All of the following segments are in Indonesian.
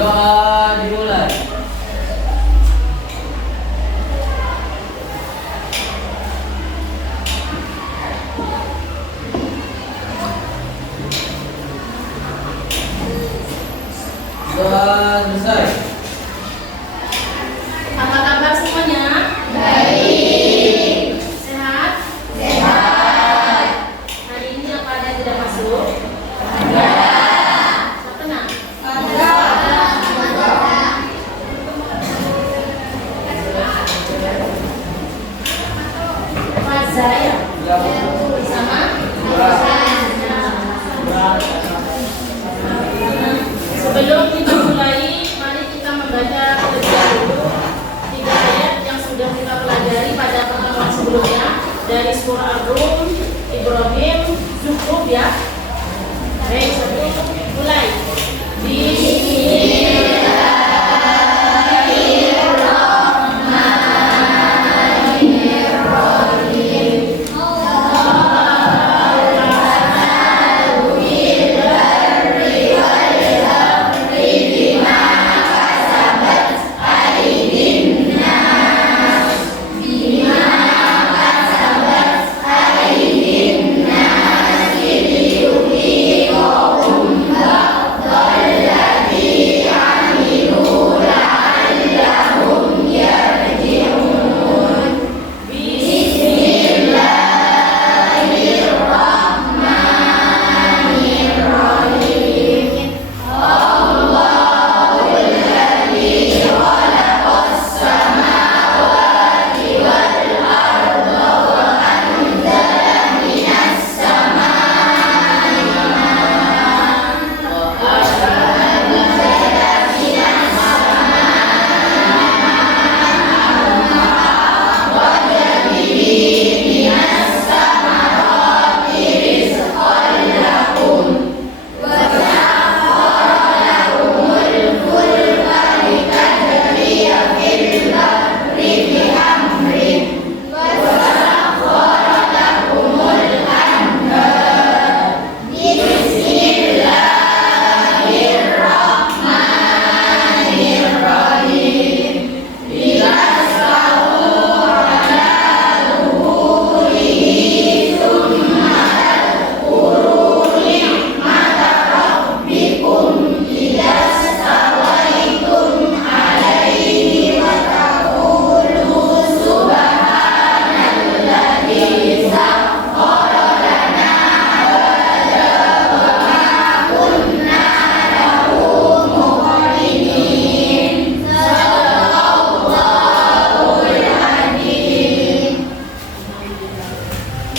Doa dimulai. Doa selesai. Apa kabar semuanya? Baik. Sehat? Sehat. Hari ini apa ada yang tidak masuk? Ada. Siapa nak? Ada. Faza ya? Sama? Sebelum kita mulai, mari kita membaca terlebih dahulu 3 ayat yang sudah kita pelajari pada pertemuan sebelumnya dari surah Ar-Rum, Ibrahim, Zukhruf ya. Baik, mulai.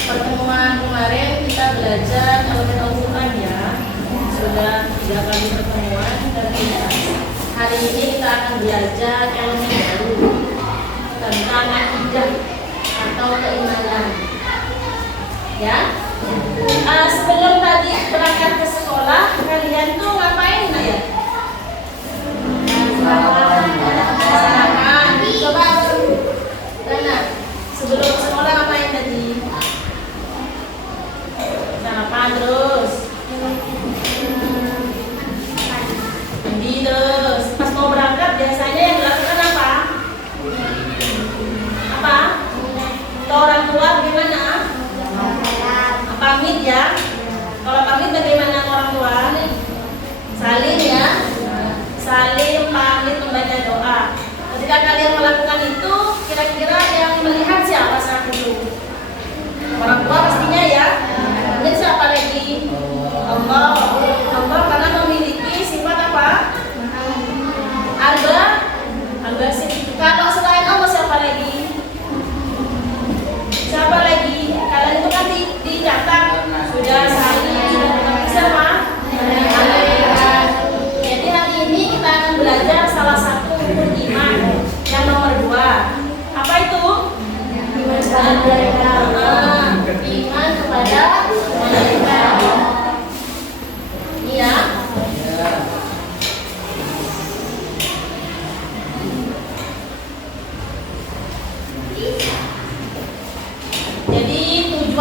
Pertemuan kemarin kita belajar elemen Al-Quran ya. Sudah 3 kali pertemuan dan hari ini kita akan belajar elemen baru tentang akidah atau keimanan. Ya. Sebelum tadi berangkat ke sekolah, kalian tuh ngapain ya? Sarapan. Coba Rana, sebelum sekolah ngapain tadi? Sarapan terus. Mandi terus. Pas mau berangkat biasanya yang dilakukan apa? Apa? Ke orang tua gimana? Pamit ya. Kalau pamit bagaimana ke orang tua? Salim ya. Salim, pamit, membaca doa. Ketika kalian melakukan itu, kira-kira yang melihat siapa saat itu? Orang tua pastinya ya. Dan siapa lagi? Allah. Allah karena memiliki sifat apa? Al-Basir. Kalau selain Allah siapa lagi?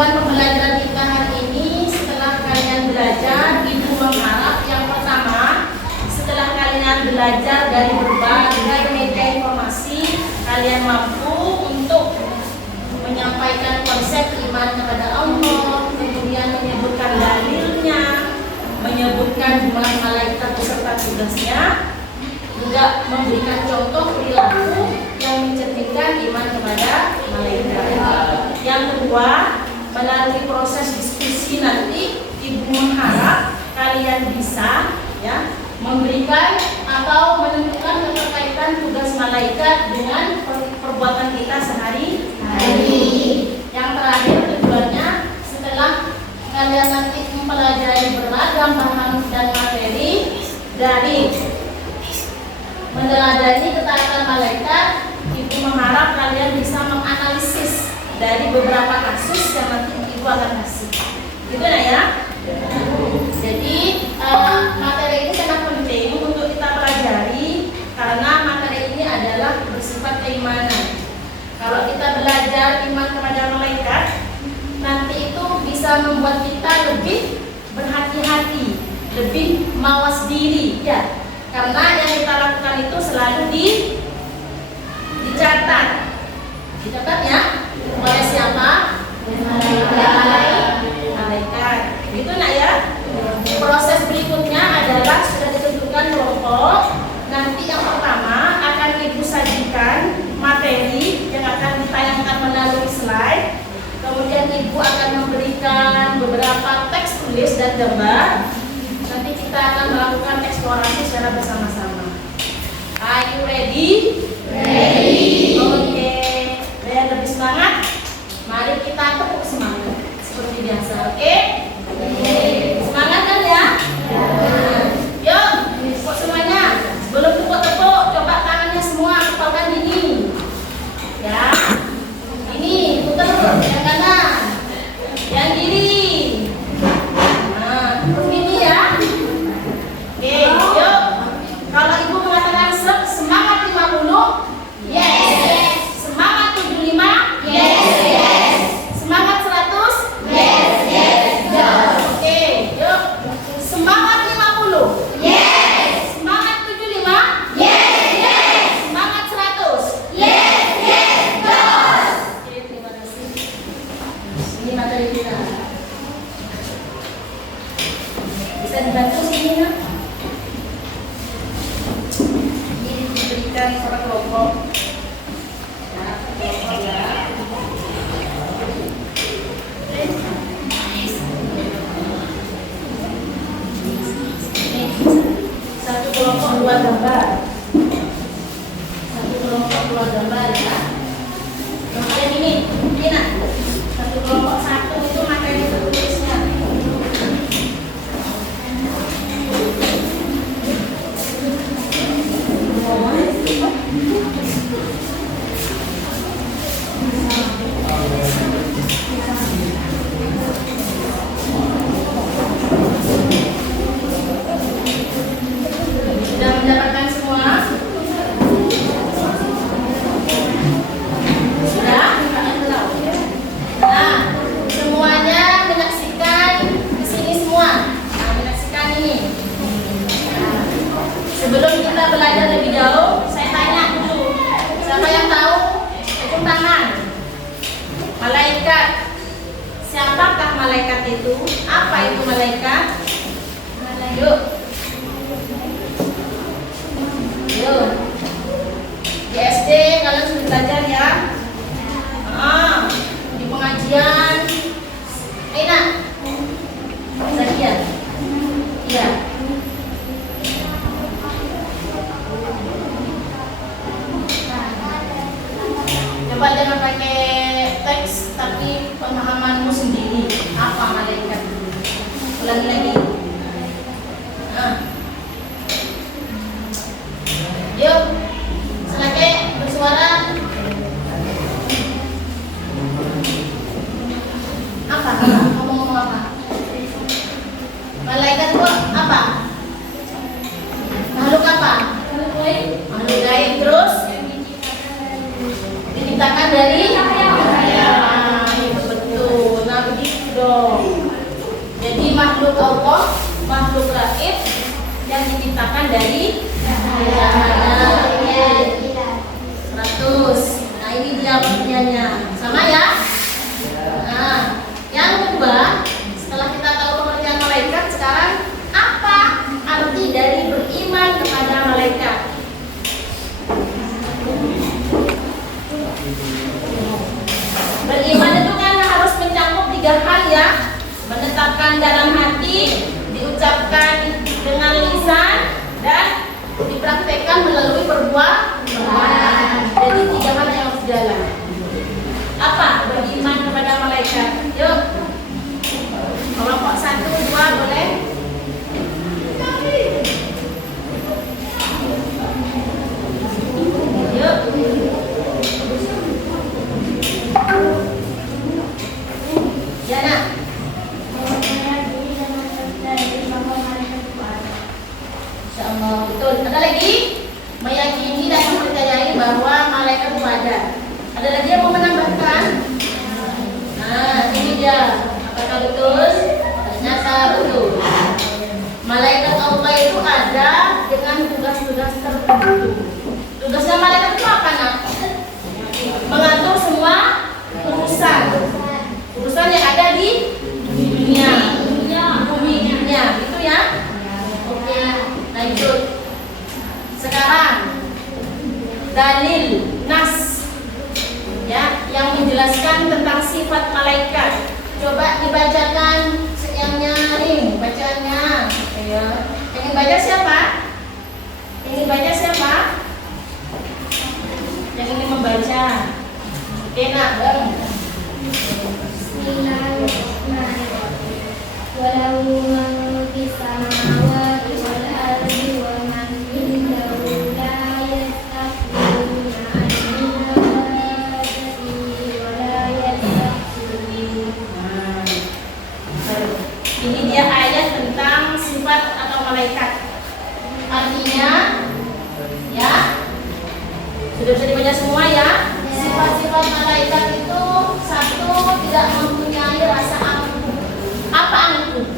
tujuan pembelajaran kita hari ini, setelah kalian belajar, Ibu mengharap yang pertama, setelah kalian belajar dari berbagai media informasi, kalian mampu untuk menyampaikan konsep iman kepada Allah, kemudian menyebutkan dalilnya, menyebutkan jumlah malaikat beserta tugasnya, juga memberikan contoh perilaku yang mencerminkan iman kepada malaikat. Yang kedua, melalui proses diskusi nanti, Ibu mengharap kalian bisa memberikan atau menentukan keterkaitan tugas malaikat dengan perbuatan kita sehari-hari. Yang terakhir, tujuannya setelah kalian nanti mempelajari beragam bahan dan materi dari meneladani ketaatan malaikat, Ibu mengharap kalian bisa menganalisis dari beberapa kasus yang nanti Ibu akan kasih. Gitu ya. Jadi materi ini sangat penting untuk kita pelajari karena materi ini adalah bersifat keimanan. Kalau kita belajar iman kepada malaikat, nanti itu bisa membuat kita lebih berhati-hati, lebih mawas diri, ya. Karena yang kita lakukan itu selalu dicatat ya, oleh siapa? Malaikat. Gitu nak ya. Proses berikutnya adalah sudah ditentukan kelompok. Nanti yang pertama akan Ibu sajikan materi yang akan ditayangkan melalui slide. Kemudian Ibu akan memberikan beberapa teks tulis dan gambar. Nanti kita akan melakukan eksplorasi secara bersama-sama. Are you ready? Ready. Oke. Biar lebih semangat, mari kita tepuk semangat seperti biasa. Oke? Semangat kan ya? Yuk, tepuk semuanya. Sebelum tepuk-tepuk, coba tangannya semua kepalkan ini. Ya. Ini putar yang kanan, yang kiri. Begini ya. Oke, yuk. Kalau Ibu mengatakan semangat 50, yes. Semangat 75, yes. Semangat 100, yes. Oke, yuk. Semangat 50, yes. Semangat 75, yes. Semangat 100, yes. Oke, terima kasih. Ini materi kita. Bisa dibantu sini ya? Ini diberikan kepada kelompok. Ya, kelompok ya. Ini satu kelompok 2 gambar. Satu kelompok 2 gambar ya. Kemudian ini nak. Satu kelompok 1 itu materi tertulisnya. Sudah mendapatkan semua? Sudah? Nah, semuanya menyaksikan di sini semua. Nah, menyaksikan ini. Nah, sebelum kita belajar lebih jauh, saya tanya dulu. Siapa yang tahu? Hitung tangan. Malaikat. Siapakah malaikat itu? Apa itu malaikat? Yuk. Yuk. Di SD kalian sudah belajar ya. Di pengajian. Aina. Zakia. Iya. Coba jangan pakai teks tapi pemahamanmu sendiri. Apa malaikat? Ulangi lagi. Yuk, selagi bersuara. Apa? Kamu ngomong apa? Malaikat itu apa? Makhluk apa? Makhluk gaib. Terus diciptakan dari itu betul. Nah makhluk Allah, makhluk gaib yang diciptakan dari cahaya. 100. Nah, ini dia pengertiannya. Sama ya? Nah, yang kedua, setelah kita tahu pengertian malaikat, sekarang apa arti dari beriman kepada malaikat? Beriman itu kan harus mencakup 3 hal ya. Menetapkan dalam hati, diucapkan dengan lisan, dan dipraktekkan melalui perbuatan. Jadi 3 hal yang harus jalan. Apa beriman kepada malaikat? Yuk, kelompok 1, 2 boleh. Yuk. Ya nak. Insyaallah betul. Ada lagi? Meyakini dan mempercayai bahwa malaikat itu ada. Ada lagi yang mau menambahkan? Nah, ini dia. Apakah betul? Ternyata betul. Malaikat Allah itu ada dengan tugas-tugas tertentu. Tugasnya malaikat itu apa nak? Mengatur semua urusan yang ada di dunia, bumi dunia, gitu ya. Oke, lanjut. Sekarang dalil nas ya yang menjelaskan tentang sifat malaikat. Coba dibacakan yang nyaring bacanya. Ya. Yang baca siapa? Yang baca siapa? Yang ingin membaca. Oke, nak, bareng. Bismillahirrahmanirrahim. Walau man fis samawati wal ardi wa man indahu la yastakbiruna an ibadatihi wa la yastakbirun. Ini dia ayat tentang sifat atau malaikat. Artinya, ya, sudah bisa dibaca semua ya. Sifat-sifat malaikat itu 1, tidak mempunyai rasa angkuh. Apa angkuh?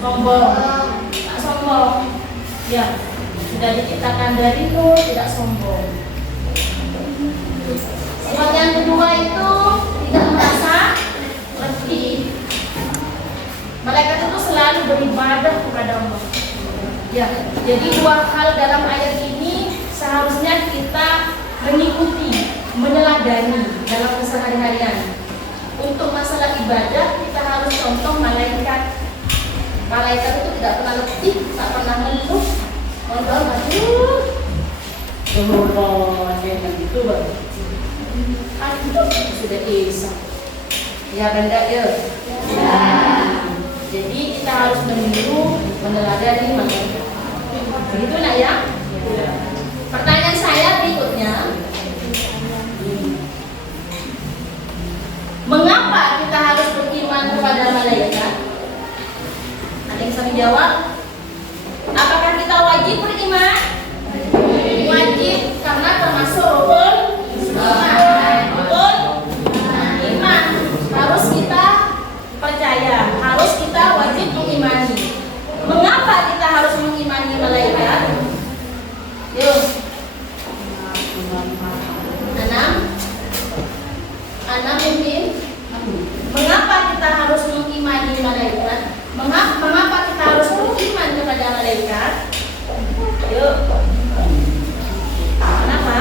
Sombong. Tak sombong. Ya, sudah diciptakan dari nur, tidak sombong. Sifat yang kedua itu tidak merasa letih. Malaikat itu selalu beribadah kepada Allah. Ya, jadi 2 hal dalam ayat ini seharusnya kita mengikuti, meneladani dalam keseharian. Untuk masalah ibadah kita harus contoh malaikat. Malaikat itu tidak pernah letih, tak pernah ngeluh. Mondor aduh. Turun dengan gitu baru. Aduh, sudah isa. Ya benda ya. Jadi kita harus meniru, meneladani malaikat. Begitu nak ya? Pertanyaan saya berikutnya, mengapa kita harus beriman kepada malaikat? Ada yang bisa menjawab? Apakah kita wajib beriman? Wajib, karena termasuk rukun iman. Betul? Iman harus kita percaya, harus kita wajib mengimani. Mengapa kita harus mengimani malaikat? Yuk. Anak mungkin. Mengapa kita harus mengimani malaikat? Mengapa kita harus beriman kepada malaikat? Yuk. Kenapa?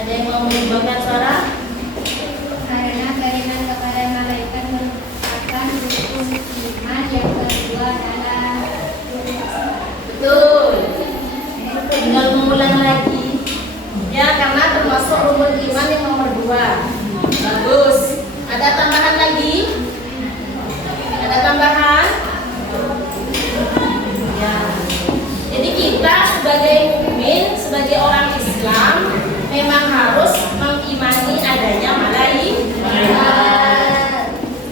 Ada yang mau menyumbangkan suara? Karena beriman kepada malaikat merupakan rukun iman yang kedua adalah Betul. Tinggal mengulang lagi. Ya, karena termasuk rukun iman yang nomor 2. Bagus. Ada tambahan lagi? Ada tambahan? Ya. Jadi kita sebagai mukmin, sebagai orang Islam memang harus mengimani adanya malaikat.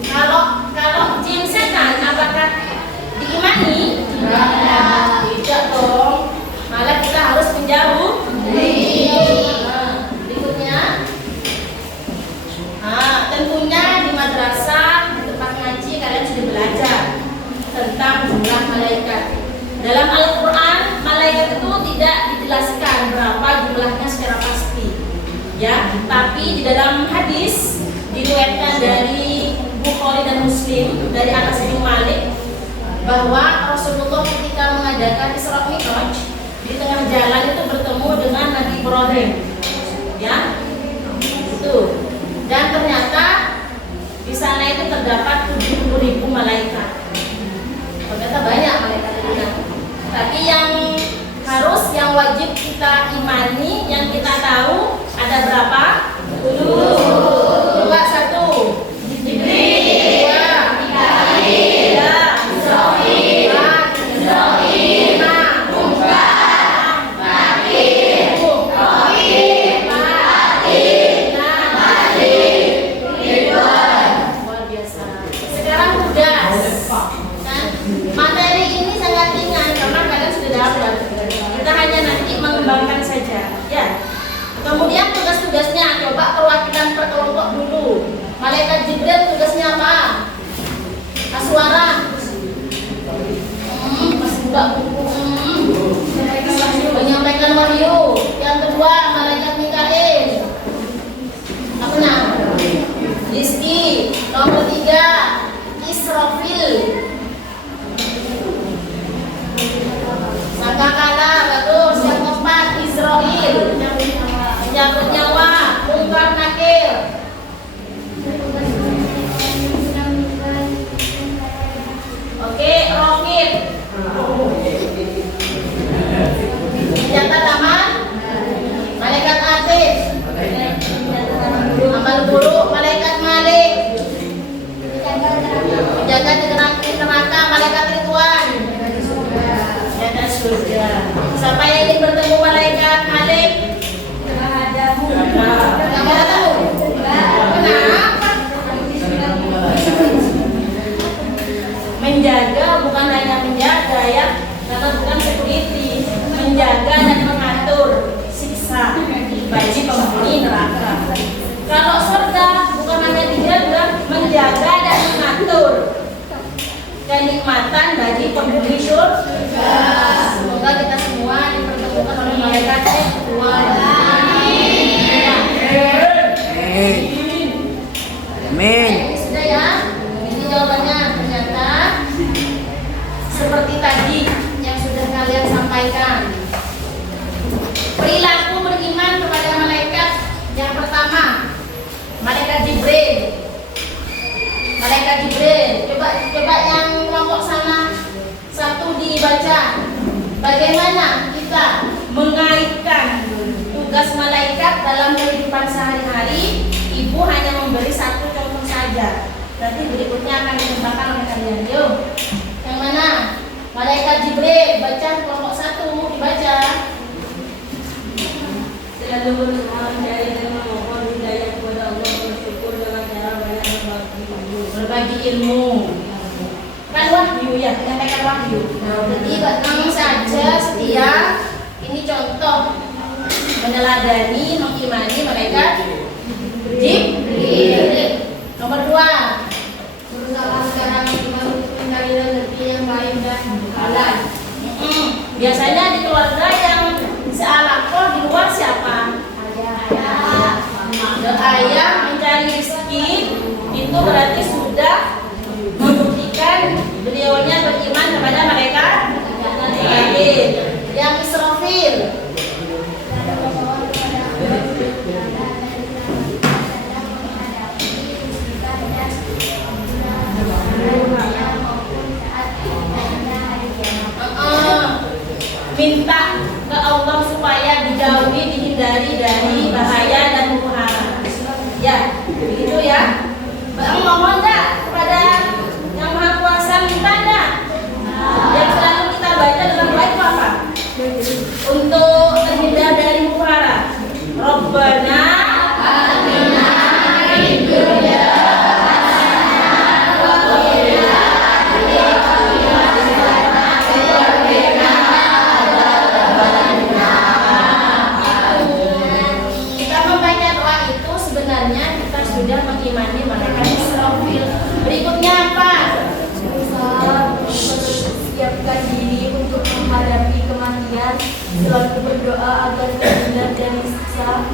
Kalau jin setan apakah diimani? Tidak dong. Malah kita harus menjauh. Berikutnya, tapi di dalam hadis diriwayatkan dari Bukhari dan Muslim dari Anas bin Malik bahwa Rasulullah ketika mengadakan Isra Mi'raj di tengah jalan itu bertemu dengan Nabi Ibrahim, ya, itu. Dan ternyata di sana itu terdapat 70.000 malaikat. Ternyata banyak malaikat itu. Tapi yang harus, yang wajib kita imani, yang kita tahu ada berapa? 10. Coba 1. Jibril. 2. Mikail. 3. Israfil. 4. Israfil. 5. Munkar. 6. Nakir. 7. Rohim. 8. 6. Malik. Ridwan. Luar biasa. Sekarang tugas. Kan? Materi ini sangat ringan karena kalian sudah dapat. Kita hanya nanti mengembangkan saja, ya. Kemudian tugas-tugasnya, coba perwakilan per kelompok dulu. Malaikat Jibril tugasnya apa? Aswara. Masih buka buku. Menyampaikan wahyu. Yang kedua, malaikat Mikail. Apa namanya? Rizki. Nomor 3, Israfil. Sangkakala, bagus. Yang keempat, Israel. Menyangkut nyawa, Munkar Nakir. Oke, Rokib. Senjata taman, malaikat Atif. Amal buruk, malaikat Malik. Penjaga di neraka, malaikat Ridwan. Penjaga surga. Siapa yang ingin bertemu malaikat Malik? Nggak tahu. Kenapa? Menjaga bukan hanya menjaga, ya, karena bukan security, menjaga dan mengatur siksa bagi penghuni neraka. Kalau surga bukan hanya dijaga, menjaga dan mengatur kenikmatan bagi penghuni surga. Semoga kita semua dipertemukan oleh malaikat Tuhan. Amin. Sudah, ya. Ini jawabannya. Ternyata seperti tadi yang sudah kalian sampaikan. Perilaku beriman kepada malaikat. Yang pertama, malaikat Jibril. Malaikat Jibril. Coba yang kelompok sana 1 dibaca. Bagaimana kita mengaitkan tugas malaikat dalam kehidupan sehari-hari? Ibu hanya memberi 1 contoh saja. Nanti berikutnya akan dikembangkan oleh kalian. Yuk. Yang mana? Malaikat Jibril. Baca kelompok 1, dibaca. Selalu berdoa mencari dan memohon hidayah kepada Allah, bersyukur dengan cara banyak Berbagi ilmu. Kan wahyu, ya, menyampaikan wahyu. Jadi kamu saja setia. Ini contoh meneladani, mengimani malaikat Jibril. Nomor 2, berusaha sekarang mencari rezeki yang baik dan halal. Biasanya di keluarga yang sealakoh di luar siapa? Ayah mencari rezeki, itu berarti sudah membuktikan beliaunya beriman kepada malaikat Jibril. Yang Israfil, minta ke Allah supaya dijauhi, dihindari dari bahaya dan huru-hara. Ya, begitu ya. Bang mohon enggak kepada Yang Maha Kuasa, minta enggak? Yang selalu kita baca dalam baik apa? Untuk terhindar dari huru-hara. Rabbana atina fid dunya sudah mengimani malaikat Israfil. Berikutnya apa? Siapkan diri untuk menghadapi kematian, selalu berdoa agar terhindar dari siksa.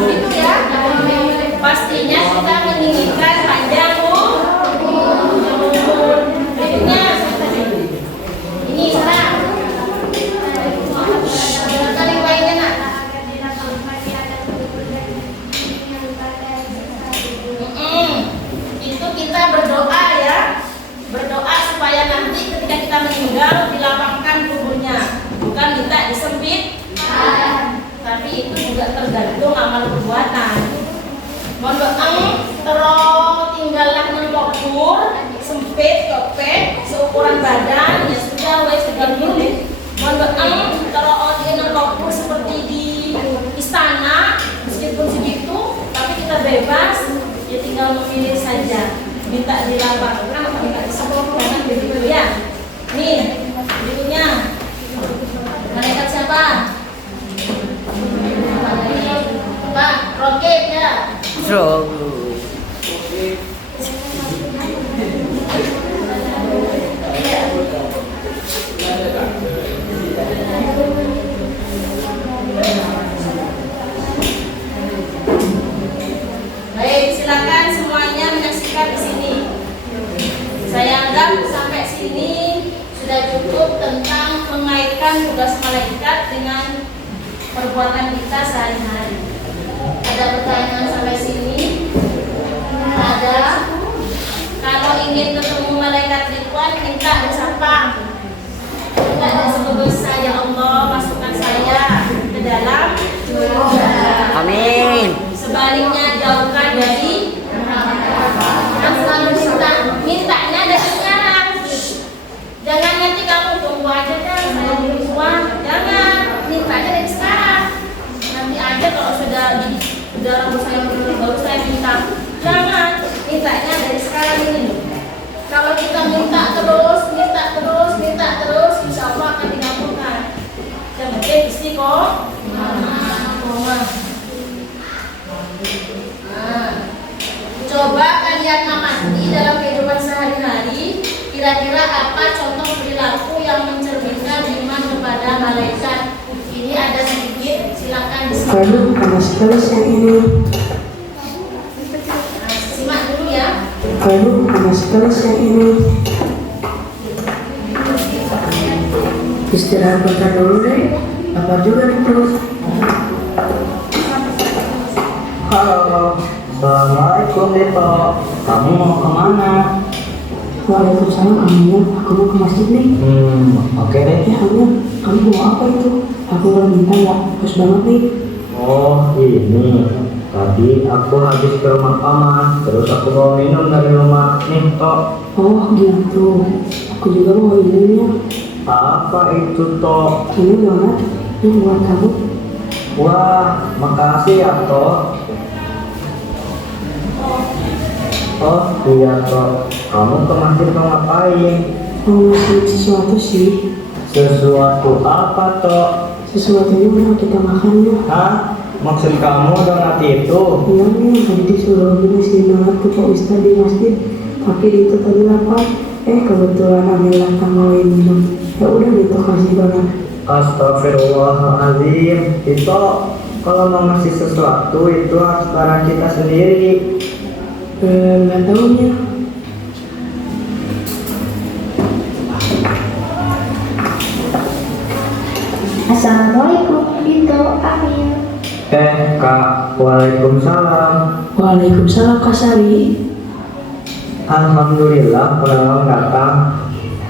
begitu ya. Pastinya kita menginginkan panjang umur. Berikutnya ini sekarang kali lainnya nak. Itu kita berdoa ya, berdoa supaya nanti ketika kita meninggal dilapangkan kuburnya, bukan minta disempit. Tapi itu juga tergantung amal perbuatan. Mohon doa terus tinggallah kubur sempit kopek seukuran badan ya sudah wes tergantung. Mohon doa terus di kubur seperti di istana meskipun segitu, tapi kita bebas ya tinggal memilih saja minta dilapangkan atau minta disempurnakan begitu ya. Nih berikutnya malaikat siapa? Pak Rokib ya. Baik, silakan semuanya menyaksikan di sini. Saya anggap sampai sini sudah cukup tentang mengaitkan tugas malaikat dengan perbuatan kita sehari-hari. Ada pertanyaan sampai sini? Ada? Kalau ingin ketemu malaikat Ridwan, minta disapa. Minta disebut saya Allah, masukkan saya ke dalam surga. Amin. Sebaliknya jauhkan dari yang selalu mintanya dari sekarang. Jangan nanti kamu tunggu aja kan saya beri uang. Jangan, mintanya dari sekarang. Nanti aja kalau sudah rambut saya menurun baru saya minta. Jangan, mintanya dari sekarang ini. Kalau kita minta terus, insya Allah akan dikabulkan. Yang penting istiqomah. Coba kalian amati dalam kehidupan sehari-hari, kira-kira apa contoh perilaku yang mencerminkan iman kepada malaikat? Ini ada sedikit, silakan disimak. Waduh, panas sekali siang ini. Simak dulu ya. Waduh, panas sekali siang ini. Istirahat bentar dulu deh. Apa juga nih perut? Halo. Assalamualaikum Dito. Kamu mau kemana? Waalaikumsalam, Amir. Aku mau ke masjid nih. Oke deh. Ya, Amir, kamu mau apa itu? Aku udah minta ya, bagus banget nih. Oh ini. Tadi aku habis ke rumah paman, terus aku bawa minum dari rumah nih Tok. Oh gitu. Aku juga mau minumnya. Apa itu Tok? Ini banget. Ini buat kamu. Wah, makasih ya Tok. Oh iya Tok, kamu ke masjid mau ngapain? Mau ngasih sesuatu sih. Sesuatu apa Tok? Sesuatunya udah kita makan ya. Hah? Maksud kamu donat itu? Iya nih, tadi disuruh ngasih donat ke Pak Ustadz di masjid. Tapi itu tadi lapar. Kebetulan Amir mau minum. Ya udah gitu kasih donat. Astagfirullahaladzim. Itu kalau mau ngasih sesuatu itu harus barang kita sendiri. Nggak tahu nih. Assalamualaikum, Dito, Amir. Kak, waalaikumsalam. Waalaikumsalam Kak Sari. Alhamdulillah penolong datang.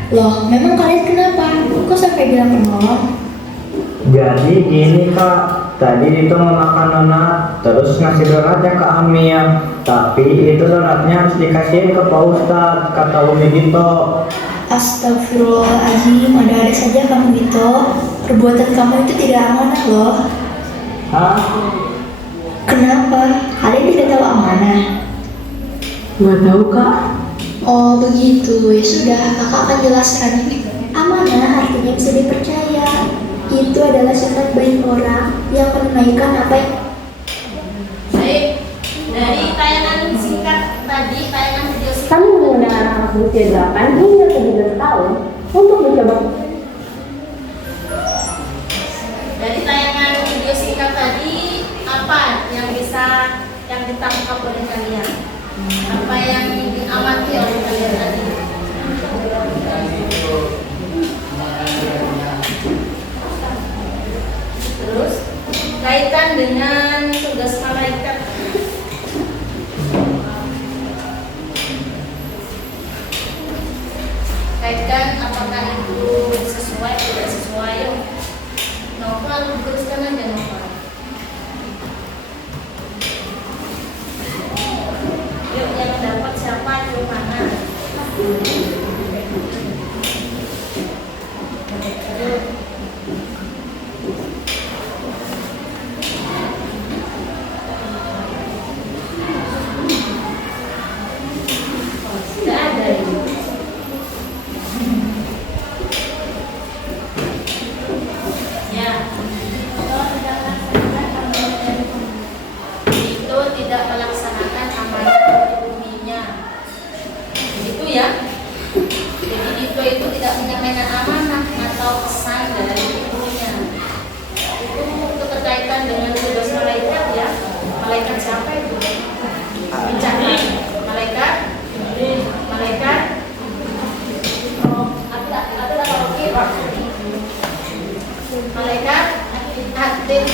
Loh, memang kalian kenapa? Kok sampai bilang penolong? Jadi gini Kak, tadi itu mau makan donat, terus ngasih donatnya ke Amir. Tapi itu donatnya harus dikasihin ke Pak Ustadz, kata Umi gitu. Astagfirullahaladzim, ada-ada saja kamu Dito. Perbuatan kamu itu tidak amanah loh. Hah? Kenapa? Kalian tidak tahu amanah? Nggak tahu Kak. Oh begitu, ya sudah, kakak akan jelaskan. Amanah artinya bisa dipercaya. Itu adalah sifat baik orang yang menunaikan apa yang... Baik, dari tayangan singkat tadi, tayangan video singkat. Kami mengundang anak-anak berusia 8 hingga 17 tahun untuk mencoba. Dari tayangan video singkat tadi, apa yang ditangkap oleh kalian? Apa yang diamati oleh kalian tadi? Terus kaitan dengan tugas malaikat. Kaitkan apakah itu sesuai atau tidak sesuai? Novel teruskan aja Novel. Yuk yang dapat siapa itu mana? Yuk. Tidak ada ini. Ya. Itu tidak melaksanakan amanat hukumnya. Itu ya. Jadi itu tidak menyampaikan amanah atau pesan dari ibunya. Itu keterkaitan dengan tugas malaikat ya. Malaikat siapa itu? Bicara. Malaikat. Malaikat. Malaikat atid.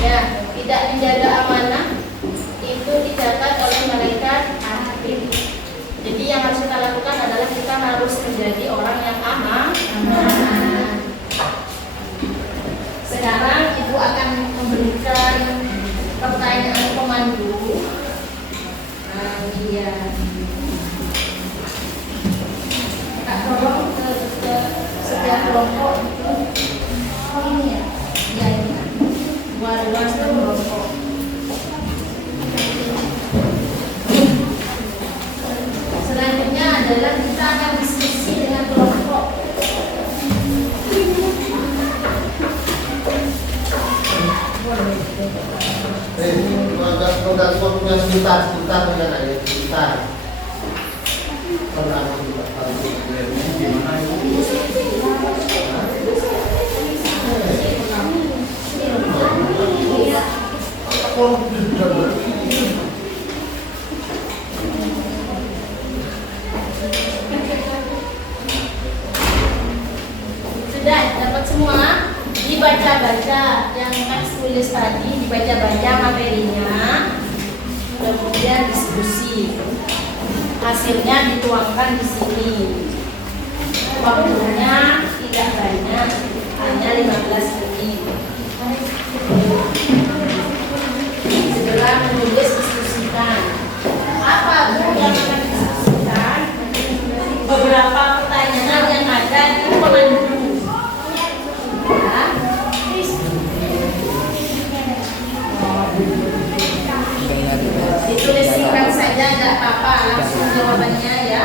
Ya, tidak menjaga amanah itu dicatat oleh malaikat atid. Jadi yang harus kita lakukan adalah kita harus menjadi orang yang amanah. Sekarang ibu akan memberikan pertanyaan pemandu. Iya. Kak tolong ke setiap kelompok itu ini ya. Ya ini. Luas kelompok. Selanjutnya adalah kita akan diskusi dengan kelompok. Udah punya sekitar dengan aja sekitar. Sudah dapat semua? Dibaca-baca yang teks tulis tadi, dibaca-baca materinya, kemudian diskusi. Hasilnya dituangkan di sini. Waktunya tidak banyak, hanya 15 menit. Segera menulis, diskusikan. Apa Bu yang akan diskusikan? Beberapa pertanyaan yang ada di pemandu. Ditulis singkat saja, tidak apa-apa, langsung jawabannya ya.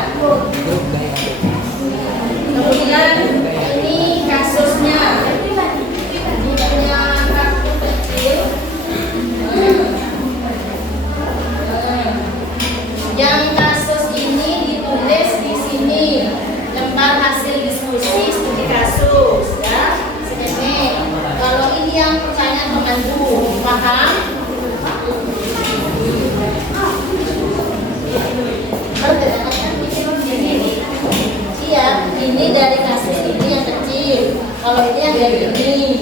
Kemudian ini kasusnya, ini punya kartu kecil. Yang kasus ini ditulis di sini, lembar hasil diskusi studi kasus, ya. Sini. Kalau ini yang pertanyaan pemandu, paham? Iya, ini dari kasus ini yang kecil. Kalau ini yang dari ini.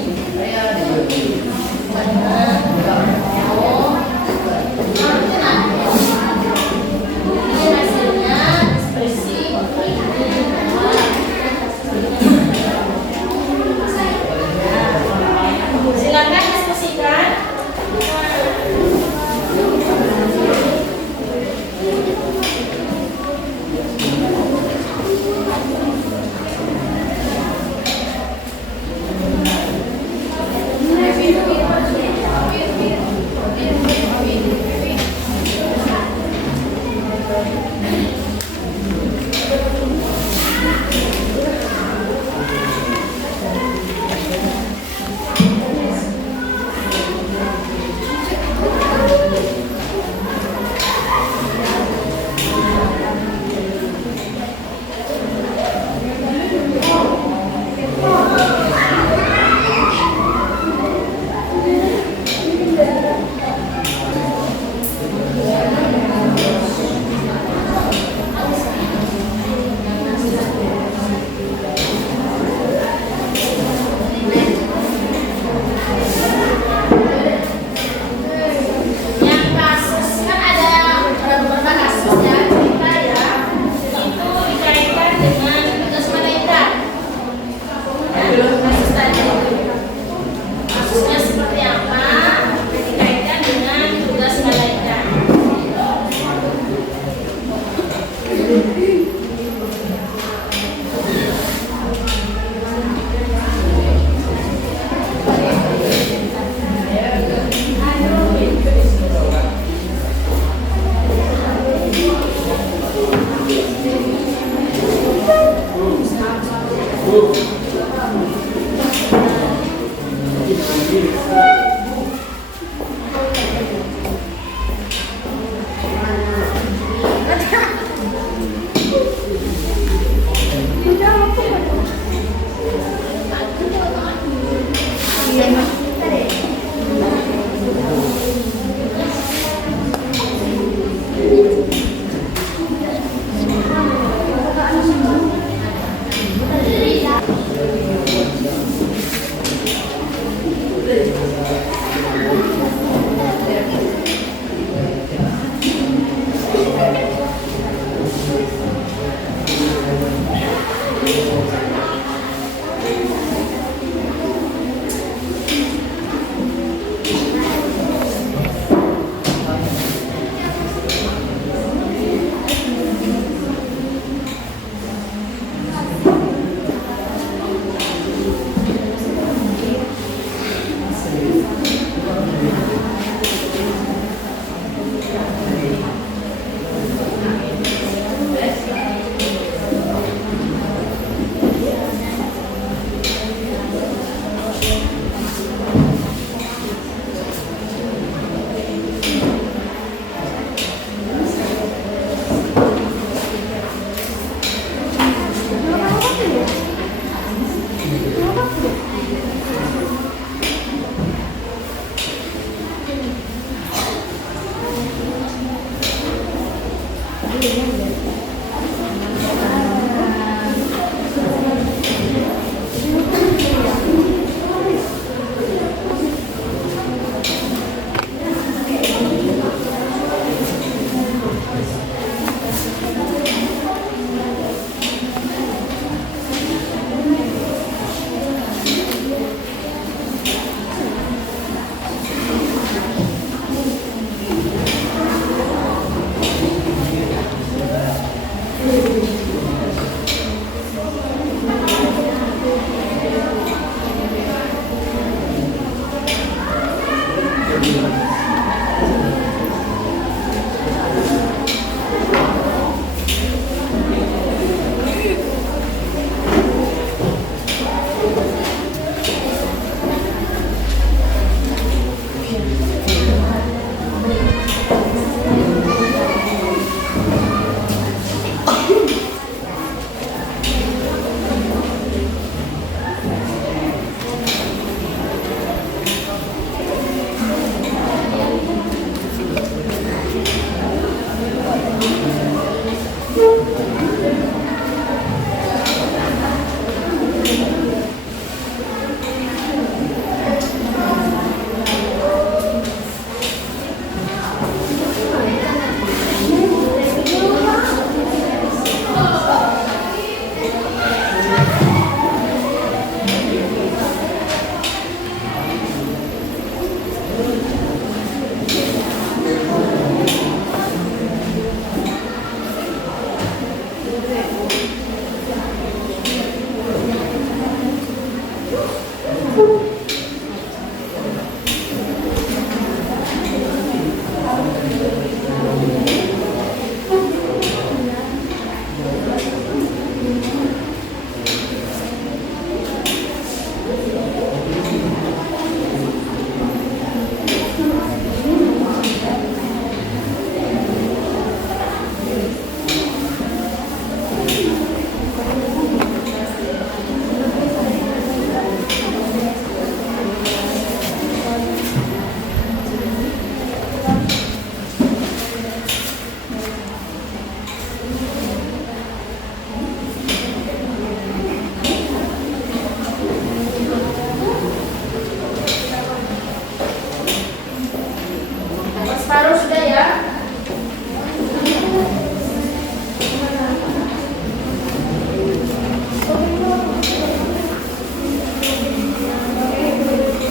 Ini hasilnya ekspresi ini. Silakan diskusikan.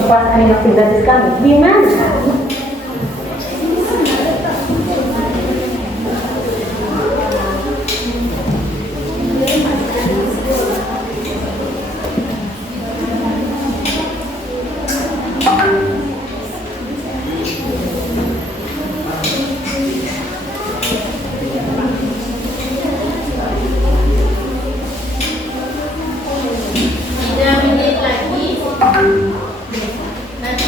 Kepuasan yang gratis kami di mana? Menit lagi nanti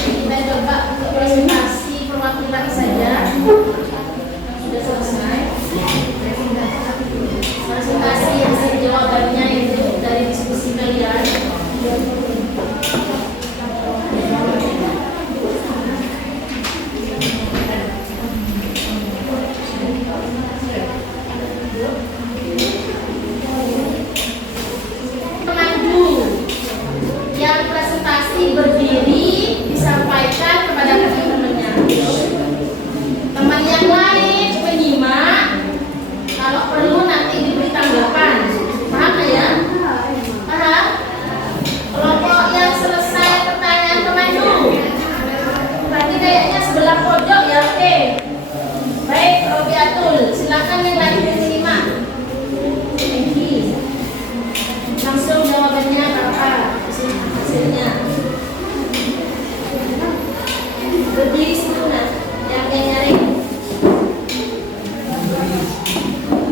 berdiri situ nah, yang nyari.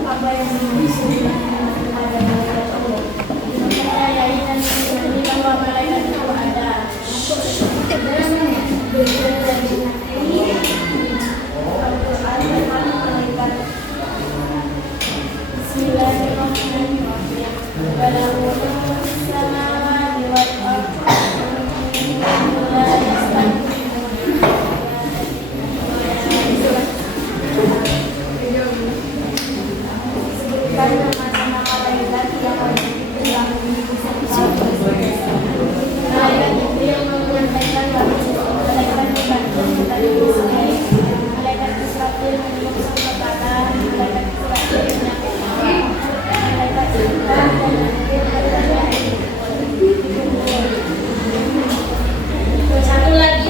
Apa yang disuruh kepada malaikat Allah? Mempercayai dan meyakini bahwa malaikat itu ada. Berikan dan mengerti Al-Quran tentang malaikat. Bismillahirrahmanirrahim. Walahu mulku samawati wal ardi wa la Sebutkan nama-nama malaikat yang telah malaikat itu yang menyampaikan wahyu, malaikat membantu mencari rezeki, malaikat Israfil menyuruh sangkakala, malaikat Israfil menyampaikan, malaikat Jibril dan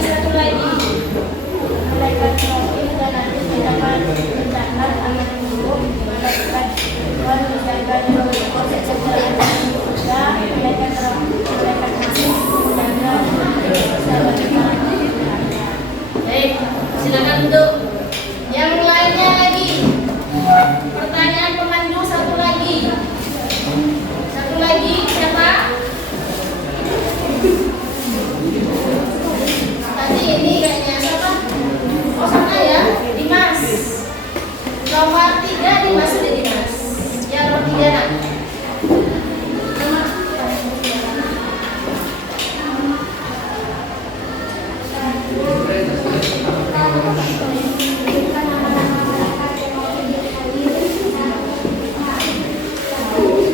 satu lagi, malaikat Noil dan nanti mendapat mencatat amal buruk, malaikat Tuhan menjaga proses perjalanan surga, malaikat masih menjaga. Baik, silakan untuk yang lainnya lagi. Pertanyaan pemandu satu lagi. Siapa? Tadi ini kayaknya siapa? Oh sana ya, Dimas. Nomor 3 Dimas sudah Dimas. Yang nomor 3 nak.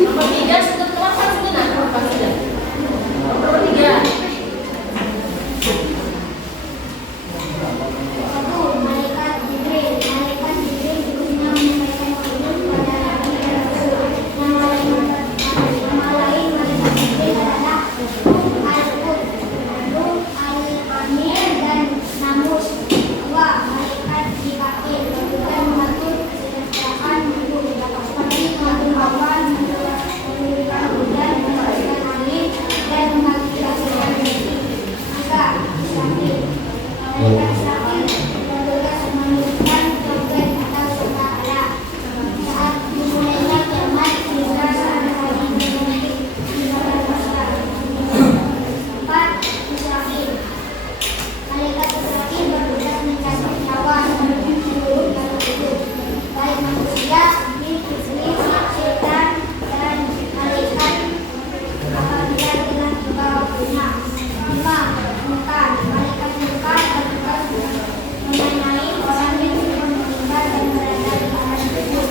Nomor 3 sudah keluar kan sudah nak? Nomor 3. Malaikat Jibril berguna menyampaikan wahyu kepada Nabi dan Rasul. Nama lain malaikat Jibril adalah Al-Qud, Al-Amir dan Namus. Dua malaikat Mikail berguna membantu kesejahteraan hidup, seperti mengatur awan, menurunkan hujan, memberikan angin dan mengakibatkan rezeki. Tiga Israfil. Malaikat Israfil bertugas menurunkan taufik atau cakra saat dimulainya kiamat hingga saat hari dilantik di padang mahsyar. Empat Israfil. Malaikat Israfil bertugas mencabut nyawa seluruh makhluk hidup, baik manusia, jin, iblis, setan, dan malaikat apabila telah dibawa punah. 5. Munkar. Malaikat munkar bertugas menanyai orang yang sudah meninggal dan berada di alam kubur.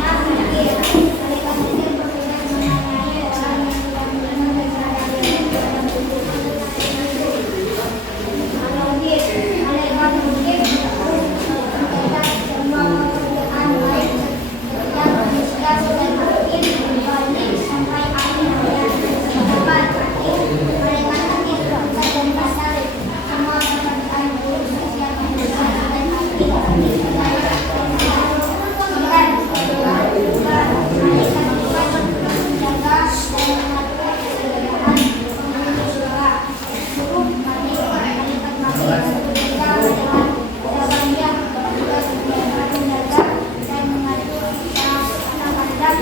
6. Nakir. Malaikat nakir bertugas menanyai orang yang sudah meninggal dan berada di alam kubur. Al-Mudhir. Malaikat mudhir mencatat semua pekerjaan baik yang manusia sudah mungkin balik sampai akhir hayat. 8. Akhir. Malaikat akhir bertugas membasar semua pekerjaan buruk setiap manusia dan akhir hayat. 9. Malaikat tugas menjaga dan mengatur kesejahteraan menuju surga. 10. Malaikat mati bekerja dengan jawabannya bertugas menjaga dan mengatur keselamatan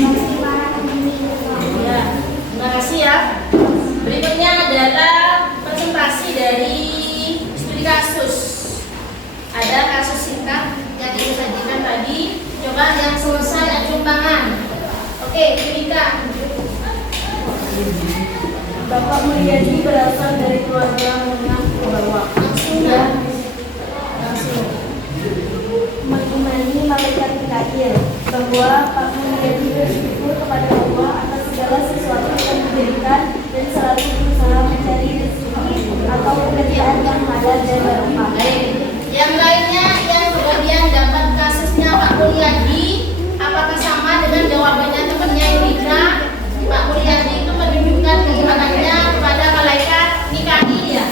bagi para penghuni surga. Ya, terima kasih ya. Berikutnya adalah presentasi dari studi kasus. Ada kasus singkat yang ibu sajikan tadi. Coba yang selesai acung tangan. Oke, Yurika. Bapak Mulyadi berasal dari keluarga menengah ke bawah. Langsung ya. Langsung. Mengimani malaikat Mikail bahwa Pak Mulyadi bersyukur kepada Allah atas segala sesuatu yang diberikan dan selalu berusaha mencari rezeki atau pekerjaan yang halal dan barokah. Baik. Yang lainnya yang kemudian dapat kasusnya Pak Mulyadi, apakah sama dengan jawabannya temannya Yurika? Pak Mulyadi itu menunjukkan keimanannya kepada malaikat Mikail ya.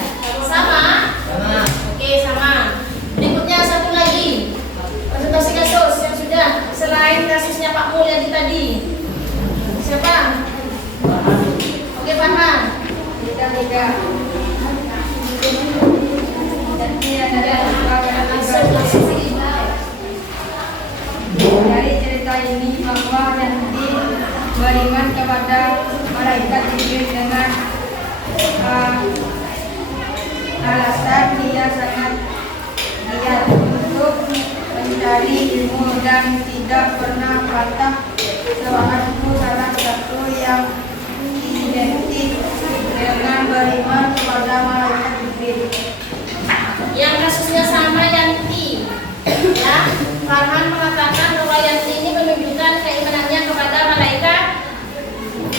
kepada malaikat Jibril dengan alasan dia sangat giat untuk mencari ilmu dan tidak pernah patah semangat. Itu salah satu yang identik dengan beriman kepada malaikat Jibril. Yang kasusnya sama Yanti, ya. Farhan mengatakan bahwa Yanti ini menunjukkan keimanannya kepada malaikat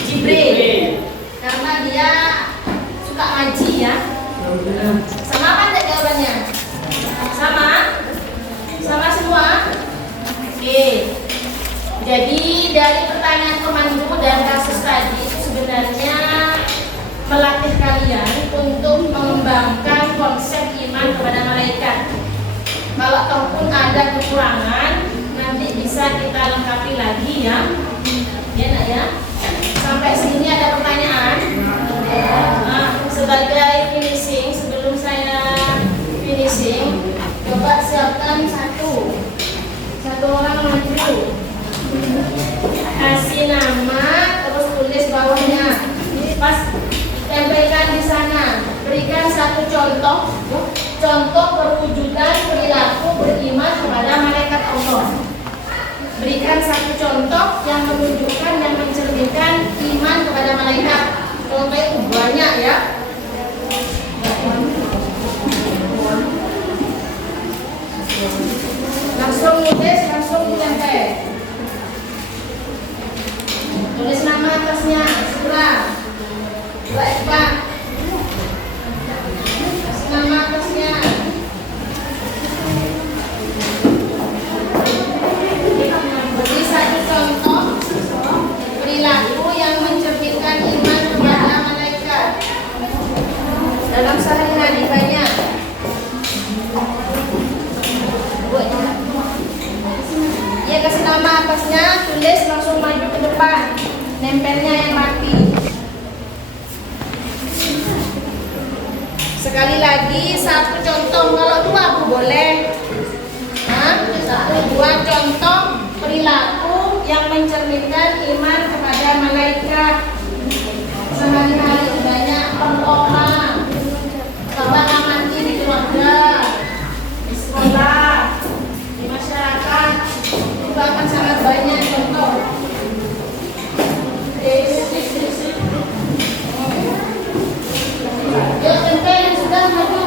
Jibril karena dia suka ngaji, ya. Sama apa enggak jawabannya? Sama? Sama semua? Oke. Jadi dari pertanyaan pemandu dan kasus tadi itu sebenarnya melatih kalian untuk mengembangkan konsep iman kepada malaikat. Kalau ataupun ada kekurangan, nanti bisa kita lengkapi lagi, ya. Ya nak, ya. Sampai sini ada pertanyaan? Nah, sebagai finishing, sebelum saya finishing, coba siapkan satu orang maju, kasih nama, terus tulis bawahnya, pas tempelkan di sana, berikan satu contoh perwujudan perilaku beriman kepada malaikat Allah. Berikan satu contoh yang menunjukkan, yang mencerminkan iman kepada malaikat. Contohnya itu banyak, ya. Langsung nulis, langsung tempel. Tulis nama atasnya, segera. Pak. Nama atasnya. Beri satu contoh perilaku yang mencerminkan iman kepada malaikat dalam sehari-hari. Banyak. Ya, kasih nama atasnya, tulis, langsung maju ke depan. Nempelnya yang rapi. Sekali lagi, satu contoh. Kalau dua aku boleh. Dua contoh perilaku yang mencerminkan iman kepada malaikat sehari-hari. Banyak orang coba amati di keluarga, di sekolah, di masyarakat. Itu akan sangat banyak contoh. Yuk, tempel yang sudah maju.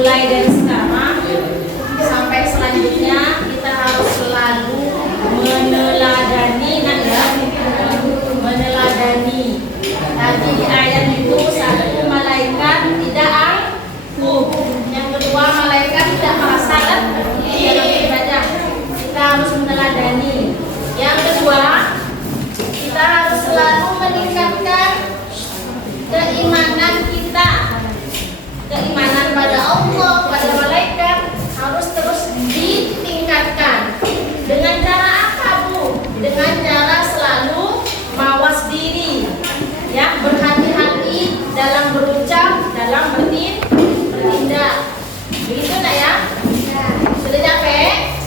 mulai dari sekarang sampai selanjutnya kita harus selalu meneladani, meneladani. Tadi di ayat itu satu, malaikat tidak angkuh. Yang kedua, malaikat tidak merasa dalam ibadah. Kita harus meneladani. Yang kedua, kita harus selalu meningkatkan keimanan kita. Keimanan pada Allah, pada malaikat harus terus ditingkatkan. Dengan cara apa, Bu? Dengan cara selalu mawas diri, ya, berhati-hati dalam berucap, dalam bertindak. Begitu nak ya? Sudah capek?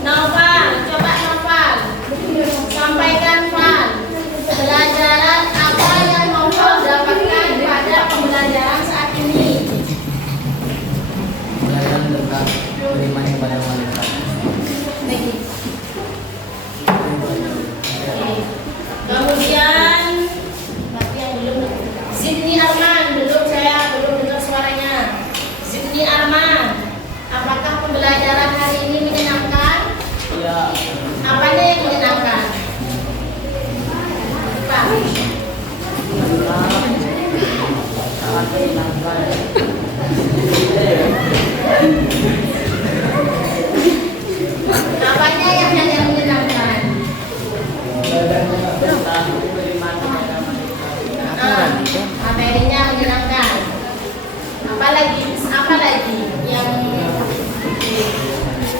Novel, coba Novel. Sampaikan Val. Pelajaran apa yang Novel dapatkan pada pembelajaran saat ini? Pelajaran tentang beriman kepada malaikat. Oke. Kemudian yang belum Zidni Arman, belum dengar suaranya. Zidni Arman, apakah pembelajaran hari ini menyenangkan? Iya. Apanya yang menyenangkan? Pak. Sangat menyenangkan. Apanya yang menyenangkan? Tentang beriman kepada malaikat. Materinya menyenangkan. Apalagi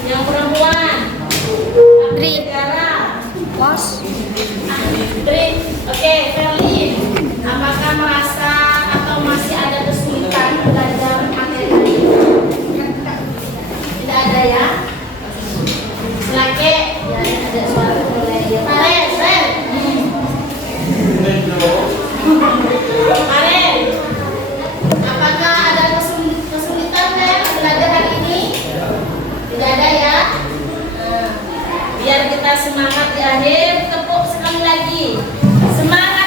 yang perempuan. Tri. Pos. Tri. Oke, Ferlin. Apakah merasa atau masih ada kesulitan belajar materi ini? Tidak ada ya? Selake, ya ada suara mulai ya. Paren. Paren. Apakah ada kesulitan belajar hari ini? Tidak ada ya? Biar kita semangat di akhir, tepuk sekali lagi. Semangat.